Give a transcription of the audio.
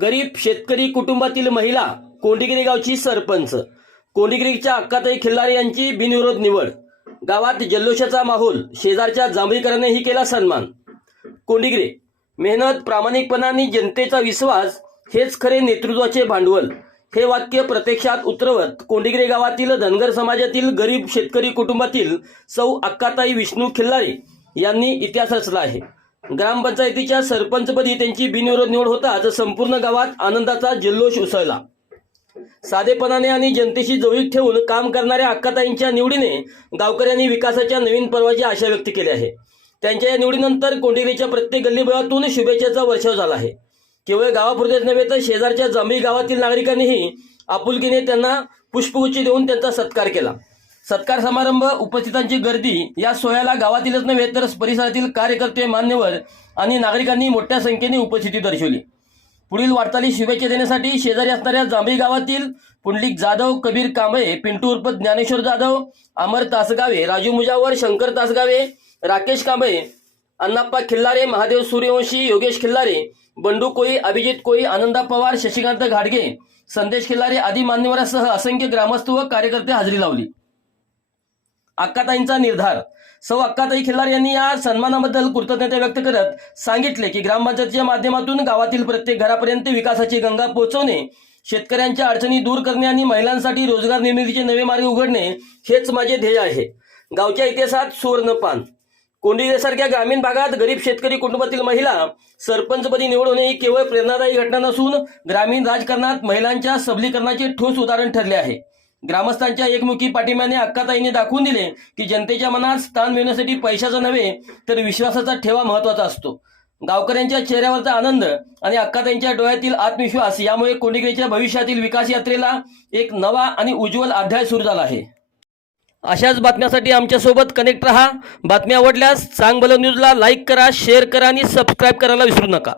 गरीब शेतकरी कुटुंबातील महिला कोंडिगिरी गावची सरपंच कोंडिगिरीच्या अक्काताई खिल्लारे यांची बिनविरोध निवड. गावात जल्लोषाचा माहोल शेजारच्या जांभळीकरांनीही केला सन्मान. कोंडिगिरे मेहनत प्रामाणिकपणा आणि जनतेचा विश्वास हेच खरे नेतृत्वाचे भांडवल. हे वाक्य प्रत्यक्षात उतरवत कोंडिगिरे गावातील धनगर समाजातील गरीब शेतकरी कुटुंबातील सौ अक्काताई विष्णू खिल्लारे यांनी इतिहास रचला आहे. ग्रामपंचायतीच्या सरपंचपदी त्यांची बिनविरोध निवड होताच संपूर्ण गावात आनंदाचा जल्लोष उसळला. साधेपणाने आणि जनतेशी जवळीक ठेवून काम करणाऱ्या अक्काताईंच्या निवडीने गावकऱ्यांनी विकासाच्या नवीन पर्वाची आशा व्यक्त केली आहे. त्यांच्या या निवडीनंतर कोंडिगेच्या प्रत्येक गल्लीबोळातून शुभेच्छाचा वर्षाव झाला आहे. केवळ गावापुरतेच नव्हे तर शेजारच्या जांभी गावातील नागरिकांनीही आपुलकीने त्यांना पुष्पगुच्छ देऊन त्यांचा सत्कार केला. सत्कार समारंभ उपस्थितांची गर्दी या सोहळ्याला गावातीलच नव्हे तर परिसरातील कार्यकर्ते मान्यवर आणि नागरिकांनी मोठ्या संख्येने उपस्थिती दर्शवली. पुढील वाटचाली शुभेच्छा देण्यासाठी शेजारी असणाऱ्या जांभी गावातील पुंडलिक जाधव कबीर कांबळे पिंटू उर्फ ज्ञानेश्वर जाधव अमर तासगावे राजू मुजावर शंकर तासगावे राकेश कांबळे अण्णाप्पा खिल्लारे महादेव सूर्यवंशी योगेश खिल्लारे बंडू कोळी अभिजित कोई आनंदा पवार शशिकांत घाडगे संदेश खिल्लारे आदी मान्यवरांसह असंख्य ग्रामस्थ व कार्यकर्ते हजेरी लावली. अक्काताईंचा निर्धार. सौ अक्काताई खिल्लार यांनी या सन्मानाबद्दल कृतज्ञता व्यक्त करत सांगितले की ग्रामपंचायतीच्या माध्यमातून गावातील प्रत्येक घरापर्यंत विकासाची गंगा पोहोचवणे शेतकऱ्यांच्या अडचणी दूर करणे आणि महिलांसाठी रोजगार निर्मितीचे नवे मार्ग उघडणे हेच माझे ध्येय आहे. गावच्या इतिहासात सुवर्णपान कोंडिरेसारख्या ग्रामीण भागात गरीब शेतकरी कुटुंबातील महिला सरपंचपदी निवड होणे ही केवळ प्रेरणादायी घटना नसून ग्रामीण राजकारणात महिलांच्या सबलीकरणाचे ठोस उदाहरण ठरले आहे. ग्रामस्थांच्या एकमुखी पाठिंब्याने अक्काताईने दाखवून दिले की जनतेच्या मनात स्थान मिळवण्यासाठी पैशाचा नव्हे तर विश्वासाचा ठेवा महत्त्वाचा असतो. गावकऱ्यांच्या चेहऱ्यावरचा आनंद आणि अक्काताईंच्या डोळ्यातील आत्मविश्वास यामुळे कोंडिकेच्या भविष्यातील विकास यात्रेला एक नवा आणि उज्ज्वल अध्याय सुरू झाला आहे. अशाच बातम्यासाठी आमच्यासोबत कनेक्ट रहा. बातम्या आवडल्यास चांग न्यूजला लाईक करा शेअर करा आणि सबस्क्राईब करायला विसरू नका.